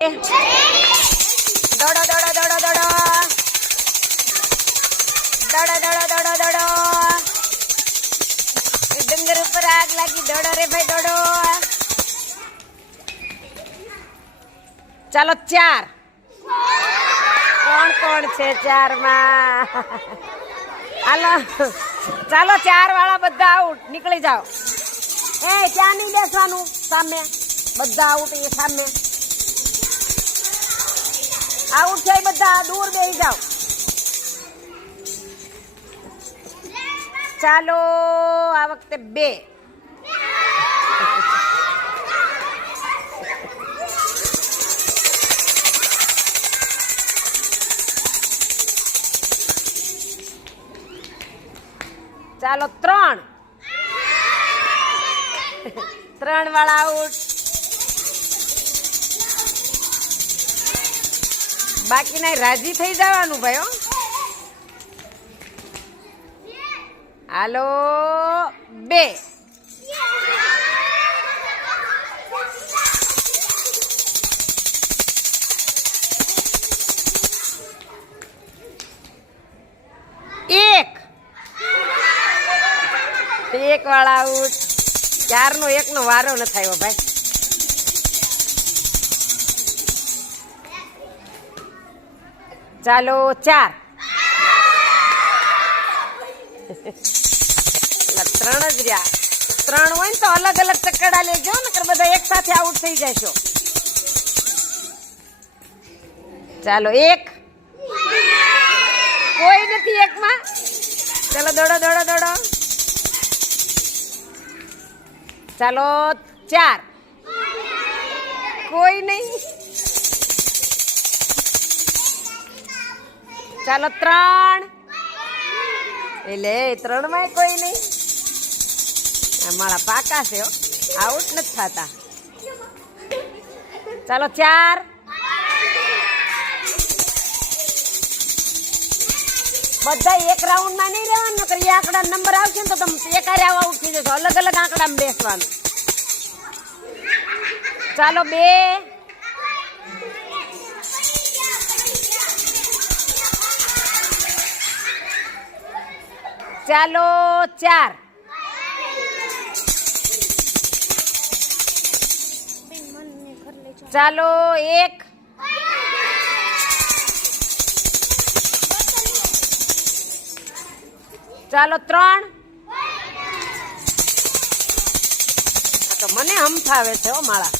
દોડો દોડો દોડો દોડો દોડો દોડો દોડો દોડો ડુંગર ઉપર આગ લાગી દોડો રે ભાઈ દોડો ચાલો 4 કોણ કોણ છે 4 માં હાલો ચાલો 4 વાળા બધા આઉટ નીકળી જાઓ એ ક્યાં નહીં બેસવાનું સામે બધા આઉટ એ સામે આઉટ થાય બધા દૂર બેસી જાઓ ચાલો આ વખતે 2 ચાલો 3 3 વાળા આઉટ બાકી નહીં રાજી થઈ જવાનું ભાઈ હો હાલો 2 1 વાળા આઉટ 4 નો 1 નો વારો ન થયો ભાઈ ચાલો 4 3 જ રહ્યા 3 હોય ને તો અલગ અલગ ચકડા લેજો નકર બધા એક સાથે આઉટ થઈ જશો ચાલો 1 કોઈ નથી 1 માં ચાલો દોડો દોડો દોડો ચાલો 4 કોઈ નહીં ચાલો 3 એટલે 3 માં કોઈ નહીં મારા પાકા છે આઉટ નથી થતા ચાલો 4 બધા એક રાઉન્ડ માં નહીં રહેવાનું નકર એ આંકડા નંબર આવશે ને તો તમે એકારે આઉટ થઈ જશો અલગ અલગ આંકડામાં બેસવાનું ચાલો 2 ચાલો 4 ચાલો 1 ચાલો 3 તો મને હમફાવે છે હો માળા